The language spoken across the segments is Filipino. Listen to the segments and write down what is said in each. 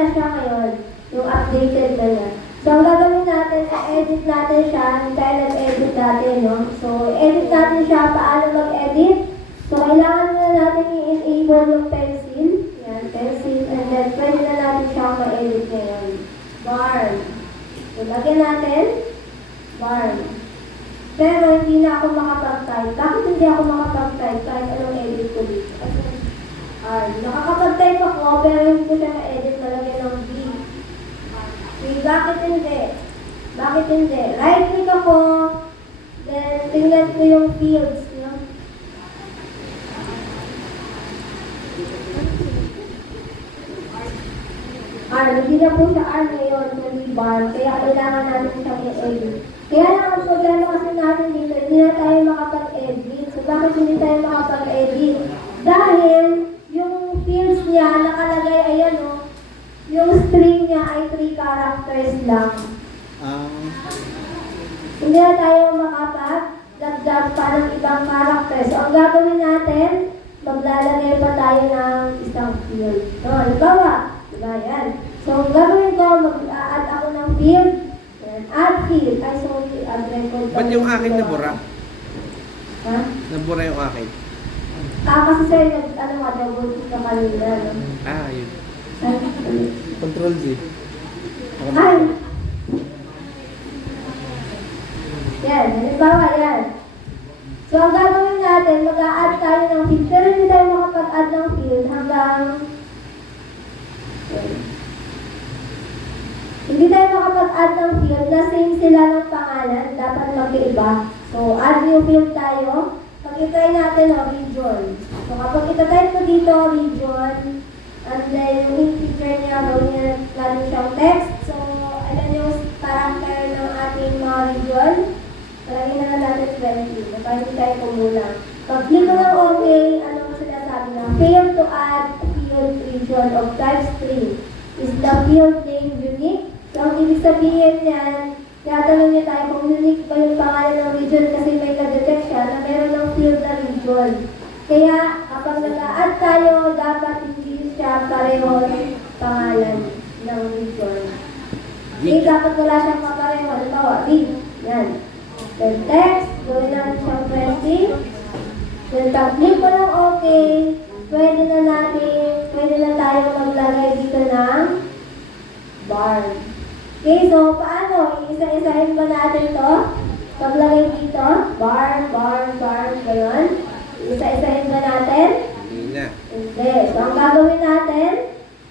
na siya ngayon. Yung updated na niya. So, ang gagawin natin, edit natin siya. Tayo nag-edit natin, no? So, edit natin siya. Paano mag-edit? So, kailangan na natin i-enable yung pencil. Yan, pencil. And then, pwede na natin siya ma-edit ngayon. Barn. So, lagyan natin. Barn. Pero, hindi na ako makapag-type. Bakit hindi ako makapag-type? Kahit anong edit ko dito. Nakakapag-type ako, pero hindi ko siya ma-edit. Nalagyan ng B. Okay, bakit hindi? Bakit hindi? Right-click ako. Then, tingnan ko yung fields. No? Hindi na po siya R ngayon, kundi bar. Kaya kailangan natin siyang i-edit. Kaya lang ang problema kasi natin dito, hindi na tayo makapag-edit. So, bakit hindi tayo makapag-edit? Dahil, yung fields niya, nakalagay, ayan o, yung string niya ay 3 characters lang. Hindi na tayo makapag-dagdag pa ng ibang characters. So, ang gagawin natin, maglalagay pa tayo ng isang field. No, halimbawa, diba yan? So, ang gagawin ko, mag-add ako ng field. Add field. Ay, sorry, add record. Ba't yung akin nabura? Ha? Nabura yung akin. Kasi sir, double click ka kanina. No? Yun. Ay, Control Z. ay! Yan, halimbawa yan. So, ang gagawin natin, mag-a-add tayo ng field. Pero hindi tayo makapag-add ng field hanggang... Hindi tayo makapag-add ng field na same sila ng pangalan. Dapat magkaiba. So, add new field tayo. Pag-itry natin o region. So, kapag itatype ko dito, region, and then yung integer niya, gawin niya natin siyang text. So, ayan yung character ng ating mga region. Palagay na natin 20. Para hindi tayo kumulang. Pag-click ko ng OK, ano mo sinasabi na? Fail to add field region of type string. Is the field name unique? So, ang ibig sabihin niyan, tatanong niya tayo kung unique ba yung pangalan ng region kasi may na-detect siya na meron ng field na region. Kaya, kapag nag-a-add tayo, dapat hindi siya pareho pangalan ng region. Okay, dapat wala siyang kapareho. Halimbawa, read. Yan. Then text, gawin natin siyang 20. Then pag-click ko ng OK, pwede na tayo maglagay dito ng bar. Okay, so paano? Isa-isahin ba natin to? Paglagay dito, bar, gano'n. Isa-isahin ba natin? Hindi na. Hindi. So, ang gagawin natin,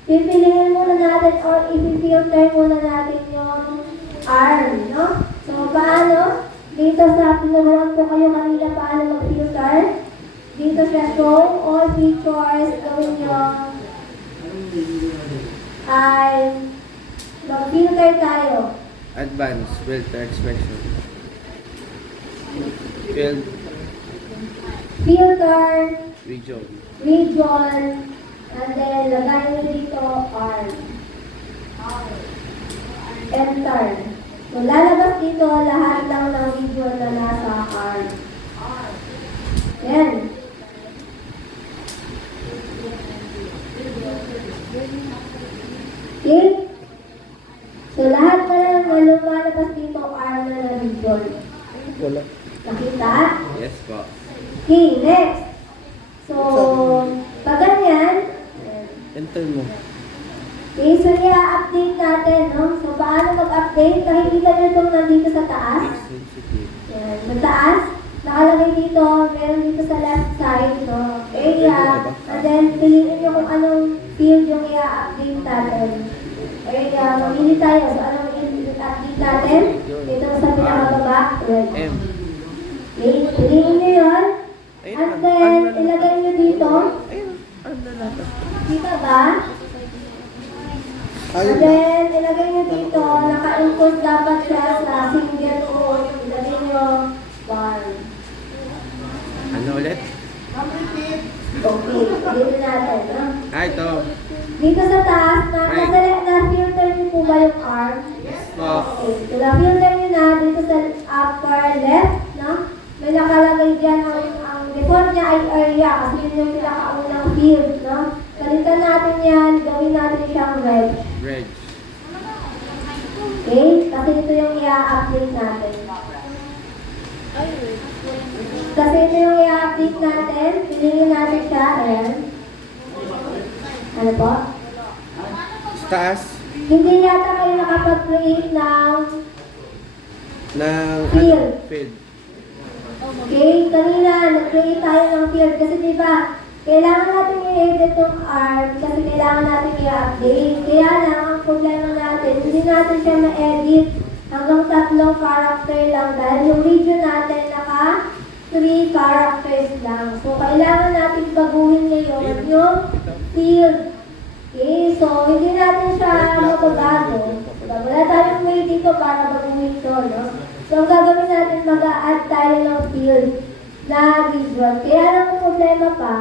pipiliin muna natin or i-filter muna natin yung R, no? So, paano? Dito sa pinuruan ko kayo kanina paano mag-filter. Dito sa show all features, gawin nyo ay mag-filter tayo. Advanced filter expression. Filter, Region. and then lagay nyo dito R. Enter. So, lalabas dito lahat lang ng region na nasa R. Yan. Okay? So, lahat na lang na lumalabas dito R na region. Wala. Nakita? Yes po. Okay, next. So, pag ganyan, Enter mo. okay, so i-update natin, no? So, paano mag-update? Nakikita nyo itong nandito sa taas. Sensitive. Yan, sa taas. Nakalagay dito, meron dito sa left side, no? Area. And then, piliin nyo kung anong field yung i-update natin. Area, mamili tayo. So, anong i-update natin? Ito sa pinakababa. Right. M. Okay, piliin nyo yun. And then, ilagay nyo dito. Ayun. Ano na to? Kita ba? And Ayun. then, ilagay nyo dito, naka-input dapat siya sa single quote. Ilagay nyo, bar. Ano ulit? Okay, dito natin, no? Ito. Dito sa taas, na-filter nyo po ba yung R? Yes po. Okay, so na-filter nyo na dito sa upper left, no? May nakalagay dyan ang default niya ay area kasi yun yung pinakaunang field, no? Palitan natin yan, gawin natin siyang red. Reg. Okay? Kasi ito yung i-update natin. Kasi ito yung i-update natin. Piliin natin siya. Ayan. Ano po? Taas Hindi yata kayo nakapag-create ng ng Field. Field. okay? Kanina, nag-create tayo ng field. Kasi diba, kailangan natin i-edit yung art kasi kailangan natin i-update. Kaya lang, ang problema natin, hindi natin siya ma-edit hanggang 3 character lang dahil yung video natin naka 3 characters lang. So, kailangan natin baguhin ngayon yung field. Okay, so hindi natin siya mababago. Diba? Wala tayong way dito para baguhin ito, no? So, ang gagawin natin, mag-a-add tayo ng field na region. Kaya lang ang problema pa,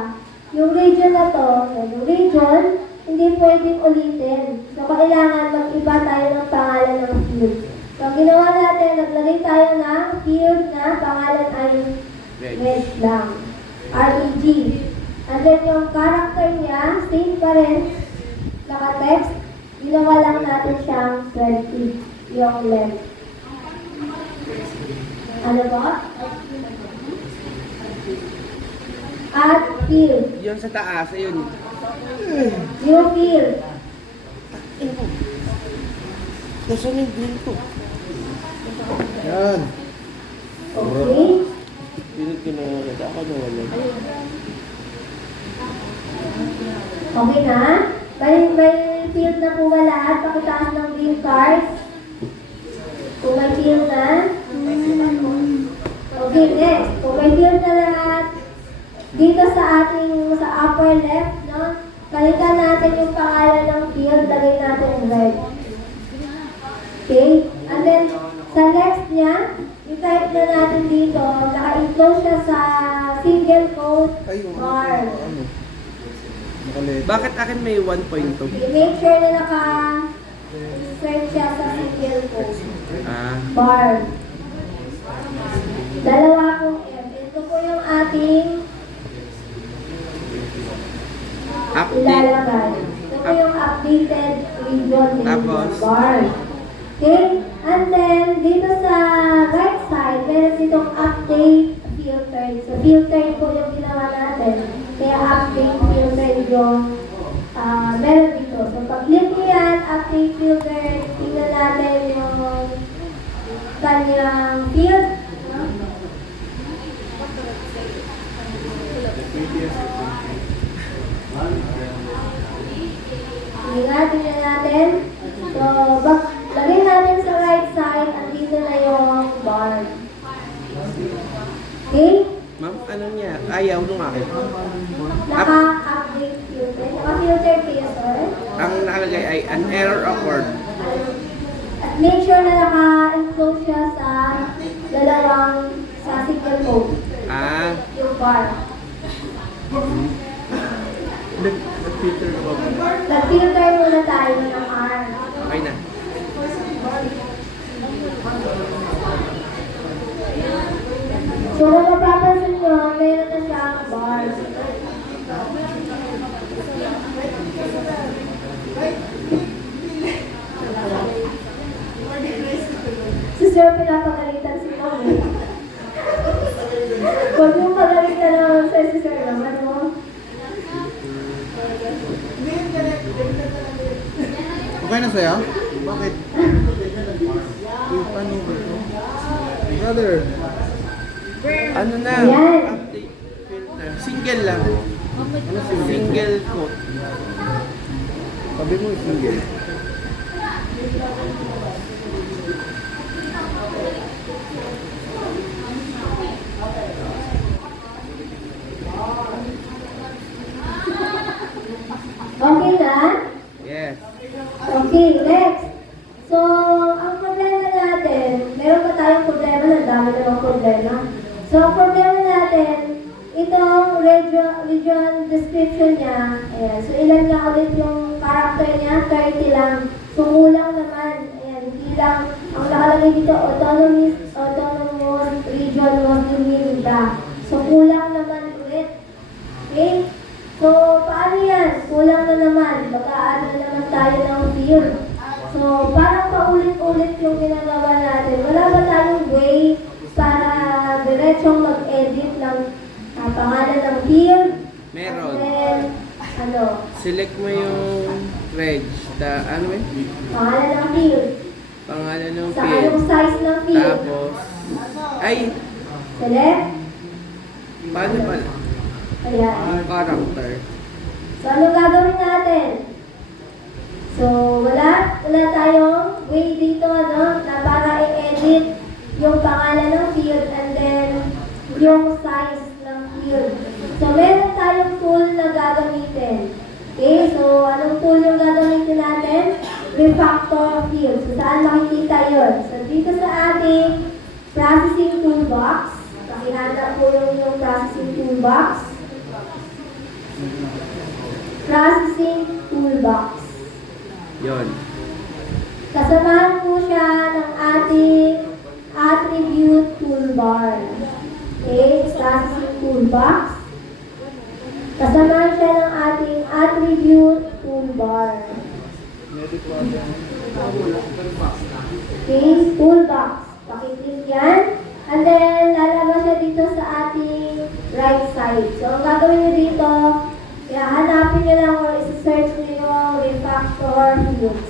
yung region na to, yung region, hindi pwedeng ulitin. So, kailangan mag-iba tayo ng pangalan ng field. So, ang ginawa natin, naglagay tayo ng field na pangalan ay red lang. REG. And then yung character niya, same pa rin, naka-text, ginawa lang natin siyang 20, yung length. Ano ba? At field. Yun sa taas, ayun. Yung field. Nasaan yung green ko? Yan. Okay? Pilit ko na ulit. Ako na wala. Okay na? May field na po ba lahat? Pakitaas ng green cards. Kung may field na. Okay, next. Kung may field na lahat, dito sa upper left, no? Palitan natin yung pangalan ng field, lagay natin red. Okay? And then, sa next niya, i-type na natin dito, naka-enclose siya sa single quote Ay, yung bar. ano? Nakalit. Bakit akin may 1.2? Okay, make sure na naka-insert siya sa single quote Ah, bar. Dalawa pong M. Ito po yung ating update. ilalagay. Ito po yung updated region Tapos? bar. Okay? And then, dito sa right side, meron ditong update filter. So, filter po yung ginawa natin. Kaya update filter yung meron dito. So, pag-click nyo yan, update filter, tingnan natin yung kanyang field. Tingnan natin. So, lagay natin sa right side, andito na yung bar. Okay? Ma'am, ano niya? Ayaw nung akin. Naka-update filter. Naka-filter kayo, sir. Ang nakalagay ay an error occurred. At make sure na naka-enclose siya sa sa single code. Ah, Yung bar. nag-filter na ba? Nag-filter muna tayo ng R. Okay na. So, kung mapapansin nyo, meron na siyang bar. Si Sir, pinapagalitan si Mami. Huwag yung pagalitan naman sa si Sir naman, mo. Okay na sa'yo? Bakit? Uy, paano ba ito? Brother. Ano na? Ayan. Update filter. Single lang. Single quote. Sabi mo single. Okay na? Yes. Okay, next. So, ang problema natin, meron pa tayong problema, ang dami namang problema. So, ang problema natin, itong region description niya, ayan, so ilan nga ulit yung character niya? 30 lang. So, kulang naman, ayan, hindi lang, ang nakalagay dito, autonomous region was removed. So, kulang naman ulit. Okay? So, paano yan? Kulang na naman. Baka ano naman tayo ng field. Ano? Select mo yung reg. Ano yun? Pangalan ng field. Pangalan ng Sa field. anong size ng field. Tapos, ay, Select. paano pala? Ayan. Yung character. So, ano gagawin natin? So, wala tayong way dito, ano, na para i-edit yung pangalan ng field and then yung size ng field. So, meron tayong tool na gagamitin. Okay, so, anong tool yung gagamitin natin? Refactor field. So, saan makikita yun? So, dito sa ating processing toolbox, pakihanap po yung processing toolbox. Processing toolbox. Yon. Kasamahan po siya ng ating attribute toolbar. Okay, processing toolbox. Kasamahan siya ng ating attribute toolbar. Okay, toolbox. Pakiclick yan. And then, lalabas siya dito sa ating right side. So, ang gagawin nyo dito, hanapin nyo lang or isi-search nyo yung refactor fields.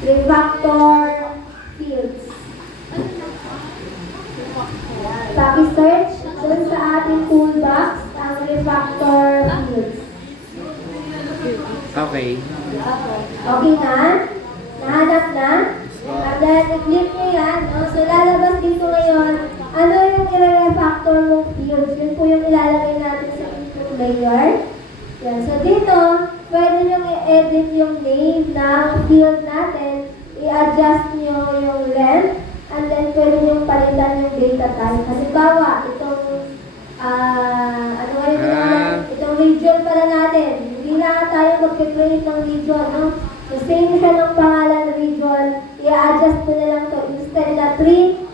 Refactor fields. Paki-search dun sa ating toolbox ang refactor fields. Okay. Okay na? Nahanap na? And then, i-click nyo yan. No? So, lalabas dito ngayon, ano yung i-refactor mong fields? Yun po yung ilalagay natin sa input layer. Yan. So, dito, pwede nyo i-edit yung name ng field natin. I-adjust nyo yung length. And then, pwede nyo palitan yung data type. Halimbawa, itong, ano nga yung itong region pala natin. Hindi na tayo mag-create ng region, no? So, same siya ng pangalan region. I-adjust ko na lang to. Instead na 3,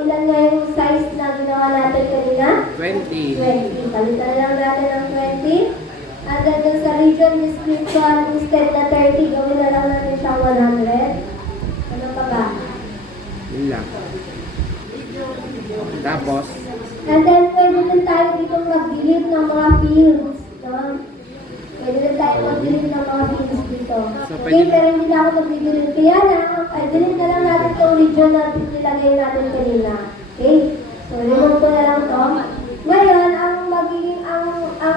ilan nga yung size na ginawa natin kanina? 20. 20. Palitan lang natin ng 20. And then dun sa region description, instead na 30, gawin na lang natin siya 100. Ano pa ba? Yun lang. Tapos, And then, pwede din tayo dito mag-delete ng mga fields. No? Pwede din tayo mag-delete ng mga fields dito. So, Okay, pwede- pero hindi na ako mag-delete. Kaya lang, ay delete na lang natin itong region na nilagay natin kanina. Okay? So, remove ko na lang to. Ngayon, ang magiging, ang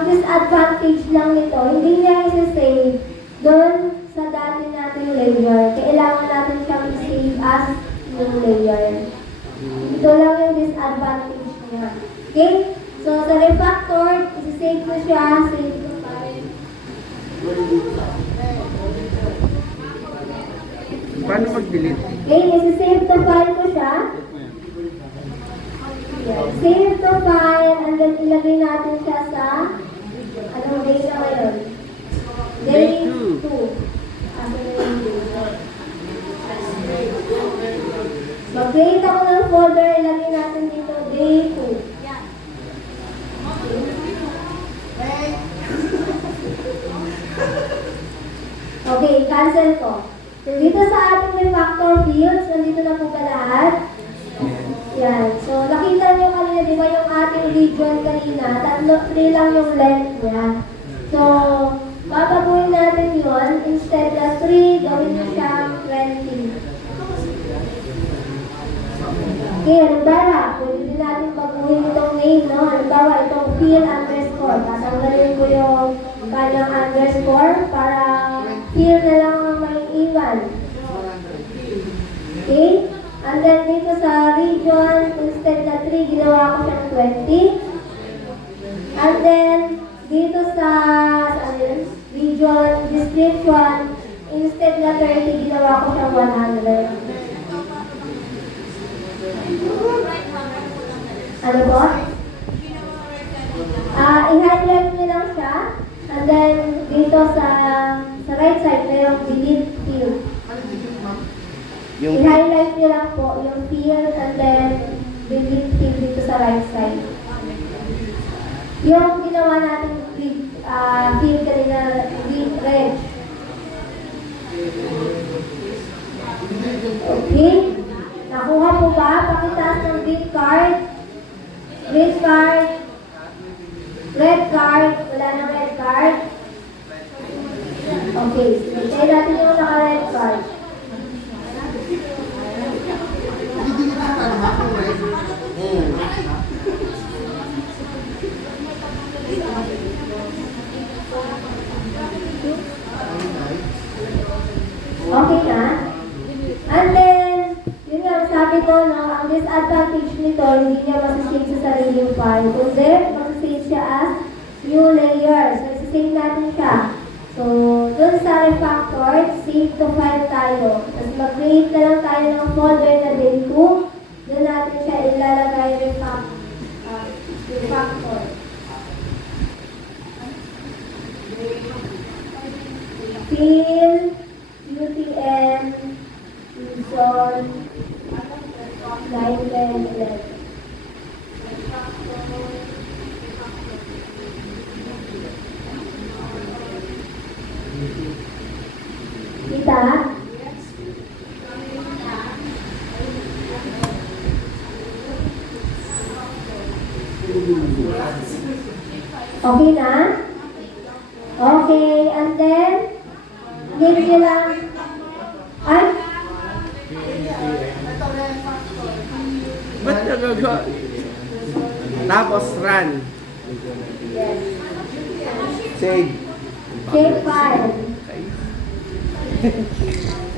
disadvantage lang nito, hindi niya isa-save doon sa dati nating layer. Kailangan natin siyang i-save as new layer. Ito lang yung disadvantage niya. Okay? So, sa refactor, isi-save ko siya, save ko file. paano mag-delete? Okay, isi-save to file ko siya. Yan. Save to file, and then ilagay natin siya sa, anong day na ngayon? Day Day 2. 2. Mag-create ako ng folder, ilagay natin dito, day 2. Okay, cancel ko. So, dito sa ating refactor fields, nandito na po ba lahat? Yan. So, nakita nyo kanina, di ba yung ating region kanina, 3 lang yung length niya. So, babaguhin natin yun. Instead na 3, gawin nyo siyang 20. Okay, halimbawa, pwede din natin baguhin itong name, no? Halimbawa, itong field underscore. Tatanggalin ko yung kanyang underscore para field na lang ang may iwan. Okay? And then dito sa region, instead na 3, ginawa ko siyang 20. And then, dito sa ano yun? Region description, instead na 30, ginawa ko siyang 100. Ano po? I-highlight nyo lang siya. And then, dito sa right side, mayroong delete field. Yung I-highlight nyo lang po yung field and then delete field dito sa right side. Yung ginawa natin field kanina, delete red. Okay? Nakuha po ba? Pakitaas ng green card. Green card. Red card. Wala na red card? Okay, sige. Tayo natin yung naka-red card. Okay na? And then, yun nga, sabi ko, no, ang disadvantage nito, hindi niya masasave sa sariling file. Kundi, masasave siya as new layer. So, isasave natin siya. So, dun sa refactor, save to file tayo. Tapos, mag-create na lang tayo ng folder na din kung dun natin siya ilalagay refactor. Fill, UTM, Luzon, 911. Kita? Okay na? Okay, and then, give nyo lang, ay, Ba't nagagawa? Tapos run. Save. save file.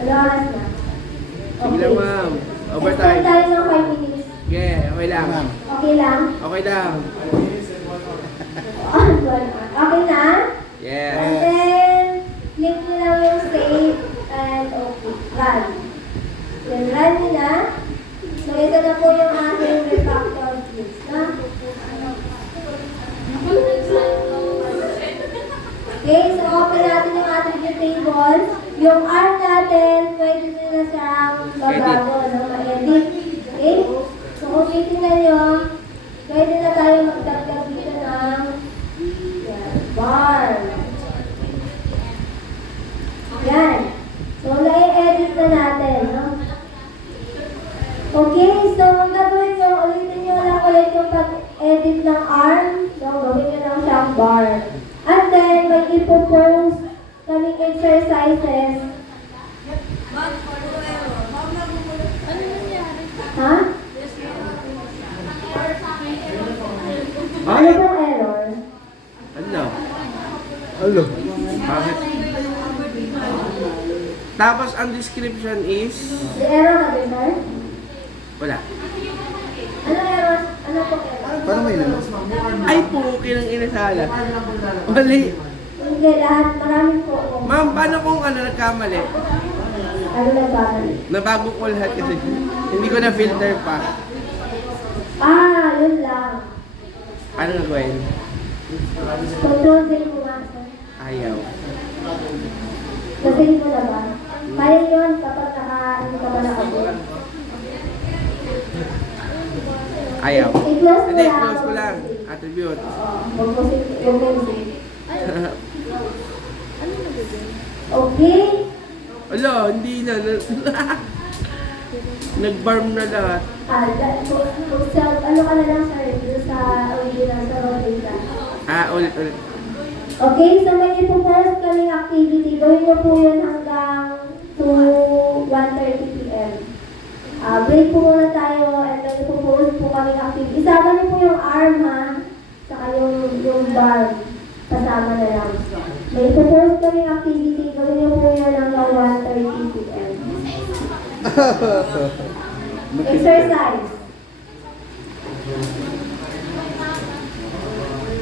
Ano oras na? Sige lang, ma'am. Overtime. Extend tayo ng 5 minutes. Yeah, okay lang. Okay lang? Okay lang. Okay na? Yes. And then, click nyo lang yung save and okay. Run. Then, run nyo na. So, ito na po yung ating refactor keys. Na? Okay, so open natin yung attribute table. Yung R natin, pwede nyo na siyang babago, no? Ma-edit. Okay? So, kung titignan nyo, pwede na tayo magdagdag dito ng bar. Yan. So, na-edit na natin, no? Okay, so ang gagawin nyo, ulitin nyo lang ulit yung pag-edit ng arm. So, gawin nyo lang siyang bar. And then, may ipopose kaming exercises. Ha? Ano pong error? Ano? Alo. Bakit? Tapos ang description is The error ka din, sir? wala. Ano error? Ano pong error? Paano may naman? Ay, puki ng inasala. Mali. Hindi, lahat. Maraming po. Ma'am, paano kung ano nagkamali? Ano na ba? Nabago ko lahat kasi hindi ko na filter pa. Ah, yun lang. Ano na gawin? Control din mo nga, sir. Ayaw. Kasi mo na ba? Kaya yun kapag hindi ka pa nakabuo. Ayaw. I-close mo Hindi, lang. close ko lang. Attribute. Oo, huwag mo save. Okay? Wala, hindi na. Nag-barm na lahat. Ano ka na lang sa review sa original sa raw data. Ulit. Okay, so may ipopost kaming activity. Gawin niyo po yun hanggang to 1:30 p.m. Break po muna tayo and then ipopost po kaming activity. Isama niyo po yung arm ha, saka yung bar. Kasama na lang. May ipopost kaming activity. Gawin niyo po yun hanggang 1:30 p.m. Exercise.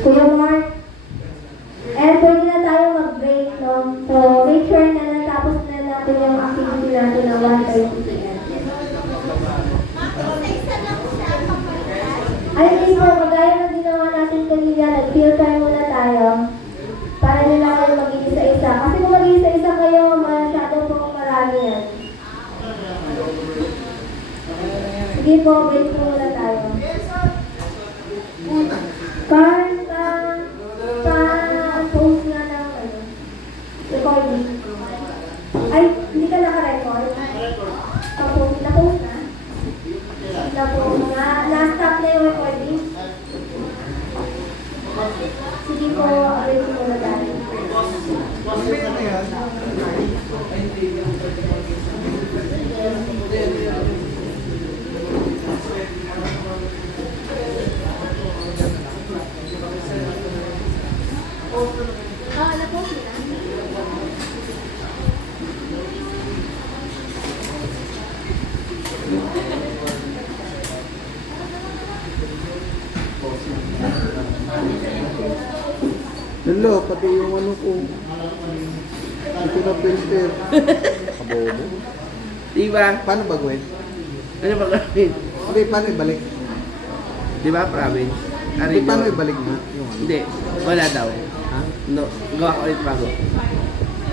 Kuya Mark. And pwede na tayo mag-break, no? So, make sure na natapos na natin yung activity natin na 1:30 p.m. Ay, hindi po, magaya na ginawa natin kanina, nag-filter muna tayo para nyo lang kayo mag-isa-isa. Kasi kung mag-isa-isa kayo, masyado po marami yan. Sige po, break po muna tayo. Pa-post nga ng recording. Ay, hindi ka naka-record? Pa-post, na-post na? Na-post na? Na-stop na yung recording? Sige po, break po muna tayo. Hello, pati yung ano ko. Ito na printer. Kabobo. Diba? Paano ba gawin? Ano ba gawin? Hindi, paano ibalik? Diba, province? Hindi, paano ibalik na? Yung ano? Hindi, wala daw. Ha? No, gawa ko ulit bago.